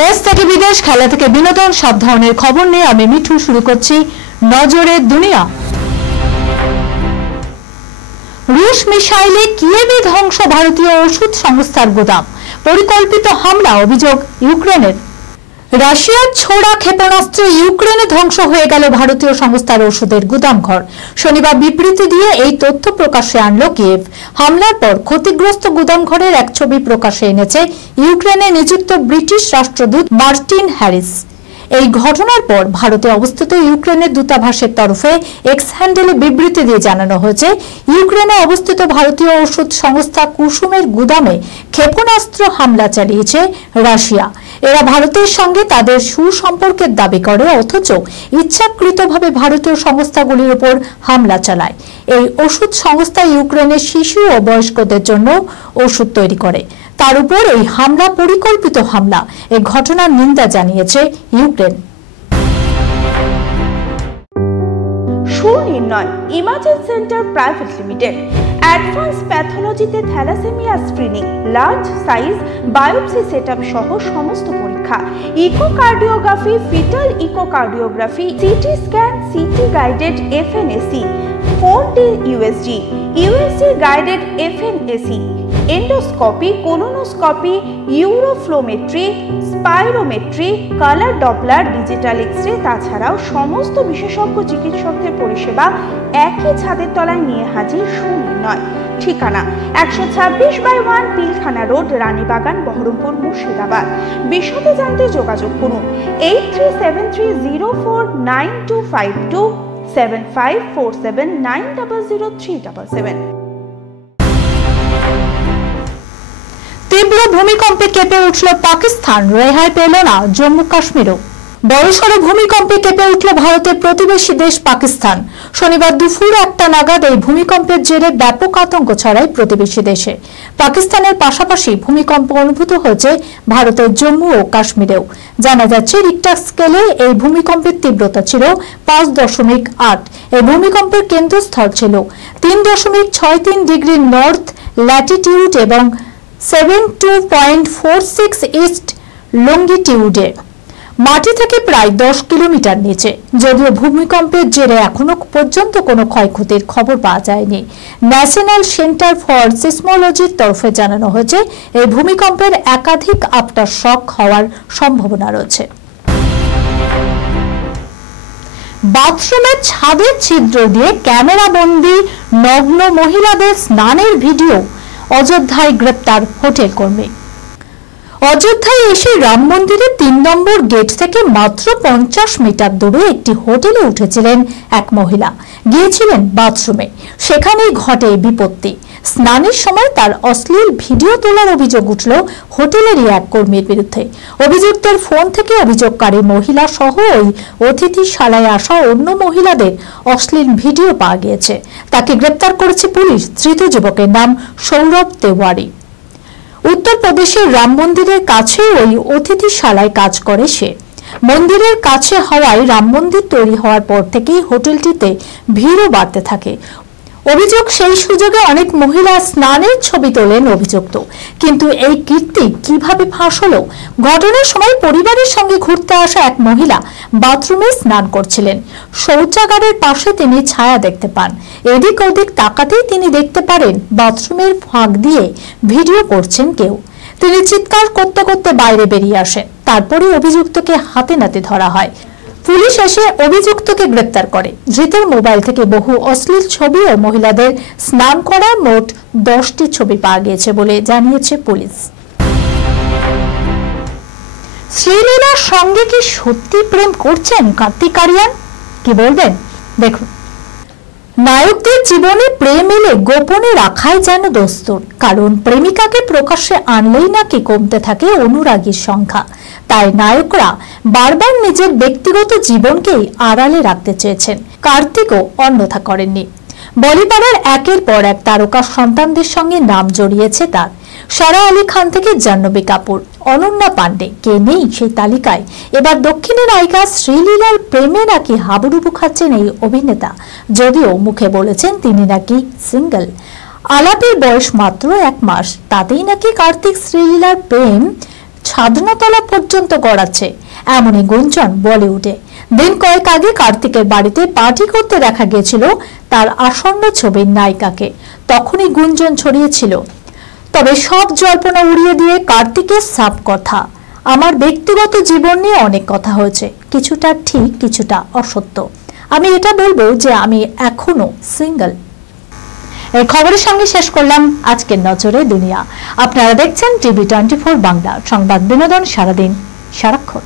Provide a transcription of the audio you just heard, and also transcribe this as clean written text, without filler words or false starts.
দেশ থেকে বিদেশ, খেলা থেকে বিনোদন, সব ধরনের খবর নিয়ে আমি মিঠু শুরু করছি নজরের দুনিয়া। রুশ মিসাইলে কিয়েভে ধ্বংস ভারতীয় ওষুধ সংস্থার গোদাম, পরিকল্পিত হামলা অভিযোগ ইউক্রেনের। রাশিয়ার ছোড়া ক্ষেপণাস্ত্রে ইউক্রেনে ধ্বংস হয়ে গেল ভারতীয় সংস্থার ওষুধের গুদামঘর। শনিবার বিবৃতি দিয়ে এই তথ্য প্রকাশ্যে আনল কিয়েভ। হামলার পর ক্ষতিগ্রস্ত গুদামঘরের এক ছবি প্রকাশ্যে এনেছে ইউক্রেনে নিযুক্ত ব্রিটিশ রাষ্ট্রদূত মার্টিন হ্যারিস। এই ঘটনার পর ভারতে অবস্থিত ইউক্রেনের দূতাবাসের তরফে এক্স হ্যান্ডেলে বিবৃতি দিয়ে জানানো হয়েছে, ইউক্রেনে অবস্থিত ভারতীয় ওষুধ সংস্থা কুসুমের গুদামে ক্ষেপণাস্ত্র হামলা চালিয়েছে রাশিয়া। এরা ভারতের সঙ্গে তাদের সুসম্পর্কের দাবি করে, অথচ ইচ্ছাকৃতভাবে ভারতীয় সংস্থাগুলির উপর হামলা চালায়। এই ওষুধ সংস্থা ইউক্রেনের শিশু ও বয়স্কদের জন্য ওষুধ তৈরি করে। তার উপর এই হামলা পরিকল্পিত হামলা। এই ঘটনার নিন্দা জানিয়েছে Ukraine. Sunirnoy imaging centre private limited advance প্যাথোলজিতে thalassemia screening, large size biopsy setup সহ সমস্ত পরীক্ষা, echocardiography, fetal echocardiography, CT scan, CT guided FNAC, 4D USG, USG guided FNAC, endoscopy, colonoscopy, uroflowmetry, spirometry, colour Doppler, digital X-ray, তাছাড়াও সমস্ত বিশেষজ্ঞ চিকিৎসকদের পরিষেবা একই ছাদের তলায় নিয়ে হাজির সুনির্ণয়। ঠিকানা 126/1 পিলখানা রোড, রানীবাগান, বহরমপুর, মুর্শিদাবাদ। বিশদে জানতে যোগাযোগ করুন 8373049252 7547900377। তীব্র ভূমিকম্পে কেঁপে উঠল পাকিস্তান, রেহাই পেল না জম্মু কাশ্মীরও। বড়সড় ভূমিকম্পে কেঁপে উঠল ভারতের প্রতিবেশী দেশ পাকিস্তান। শনিবার দুপুর 1টা নাগাদ এই ভূমিকম্পের জেরে ব্যাপক আতঙ্ক ছড়ায় প্রতিবেশী দেশে। পাকিস্তানের পাশাপাশি ভূমিকম্প অনুভূত হয়েছে ভারতের জম্মু ও কাশ্মীরেও। জানা যাচ্ছে, রিক্টার স্কেলে এই ভূমিকম্পের তীব্রতা ছিল 5.8। এই ভূমিকম্পের কেন্দ্রস্থল ছিল 3.63 ডিগ্রি নর্থ ল্যাটিটিউড এবং 72.46 ইস্ট লঙ্গিটিউডে, মাটি থেকে প্রায় 10 কিলোমিটার নিচে। যদিও ভূমিকম্পের জেরে এখনো পর্যন্ত কোনো ক্ষয়ক্ষতির খবর পাওয়া যায়নি। ন্যাশনাল সেন্টার ফর সিসমোলজির তরফে জানানো হয়েছে, এই ভূমিকম্পের একাধিক আফটার শক হওয়ার সম্ভাবনা রয়েছে। বাথরুমের ছাদের ছিদ্র দিয়ে ক্যামেরা বন্দী নগ্ন মহিলাদের স্নানের ভিডিও। অযোধ্যায় গ্রেপ্তার হোটেল কর্মী। অযোধ্যায় এসে রাম মন্দিরের 3 নম্বর গেট থেকে মাত্র 50 মিটার দূরে একটি হোটেলে উঠেছিলেন এক মহিলা। গিয়েছিলেন বাথরুমে, সেখানেই ঘটে বিপত্তি। স্নানের সময় তার অশ্লীল ভিডিও তোলার অভিযোগ উঠল হোটেলেরই এক কর্মীর বিরুদ্ধে। অভিযুক্তের ফোন থেকে অভিযোগকারী মহিলা সহ ওই অতিথিশালায় আসা অন্য মহিলাদের অশ্লীল ভিডিও পাওয়া গিয়েছে। তাকে গ্রেপ্তার করেছে পুলিশ। ধৃত যুবকের নাম সৌরভ তেওয়ারি। উত্তরপ্রদেশের রাম মন্দিরের কাছে ওই অতিথিশালায় কাজ করে সে। মন্দিরের কাছে হওয়ায় রাম মন্দির তৈরি হওয়ার পর থেকেই হোটেলটিতে ভিড়ও বাড়তে থাকে। অভিযোগ, সেই সুযোগে অনেক মহিলা স্নানের ছবি তোলেন অভিযুক্ত। কিন্তু এই কীর্তি কিভাবে ফাঁস হলো? ঘটনার সময় পরিবারের সঙ্গে ঘুরতে আসা এক মহিলা বাথরুমে স্নান করছিলেন। শৌচাগারের পাশে তিনি ছায়া দেখতে পান। এদিক ওদিক তাকাতেই তিনি দেখতে পারেন বাথরুমের ফাঁক দিয়ে ভিডিও করছেন কেউ। তিনি চিৎকার করতে করতে বাইরে বেরিয়ে আসেন। তারপরে অভিযুক্তকে হাতে নাতে ধরা হয়। পুলিশ এসে অভিযুক্তকে গ্রেপ্তার করে। ধৃতের মোবাইল থেকে বহু অশ্লীল ছবি ও মহিলাদের স্নান করা মোট 10টি ছবি পাওয়া গিয়েছে বলে জানিয়েছে পুলিশ। শ্রীলীলার সঙ্গে কি সত্যি প্রেম করছেন কার্তিক আরিয়ান? কি বলবেন দেখুন। নায়কদের জীবনে প্রেম এলে গোপনে রাখাই যেন দস্তুর, কারণ প্রেমিকাকে প্রকাশ্যে আনলেই নাকি কমতে থাকে অনুরাগীর সংখ্যা। তাই নায়করা বারবার নিজের ব্যক্তিগত জীবনকেই আড়ালে রাখতে চেয়েছেন। কার্তিকও অন্যথা করেননি। বলিপাড়ার একের পর এক তারকা সন্তানদের সঙ্গে নাম জড়িয়েছে তার। সারা আলী খান থেকে জাহ্নবী কাপুর, অনন্যা পান্ডে, কে নেই সেই তালিকায়? এবার দক্ষিণের নায়িকা শ্রীলীলার প্রেমে নাকি হাবুডুবু খাচ্ছেন এই অভিনেতা। যদিও মুখে বলেছেন তিনি নাকি সিঙ্গেল। আলাপের বয়স মাত্র 1 মাস, তাতেই নাকি কার্তিক শ্রীলীলার প্রেম ছাদনাতলা পর্যন্ত গড়াচ্ছে, এমনই গুঞ্জন বলিউডে। দিন কয়েক আগে কার্তিকের বাড়িতে পার্টি করতে দেখা গিয়েছিল তার আসন্ন ছবির নায়িকাকে, তখনই গুঞ্জন ছড়িয়েছিল। তবে সব জল্পনা উড়িয়ে দিয়ে কার্তিকের সাফ কথা, আমার ব্যক্তিগত জীবন নিয়ে অনেক কথা হয়েছে, কিছুটা ঠিক কিছুটা অসত্য। আমি এটা বলবো যে আমি এখনো সিঙ্গেল। এই খবরের সঙ্গে শেষ করলাম আজকের নজরে দুনিয়া। আপনারা দেখছেন টিভি 24 বাংলা, সংবাদ বিনোদন সারাদিন সারাক্ষণ।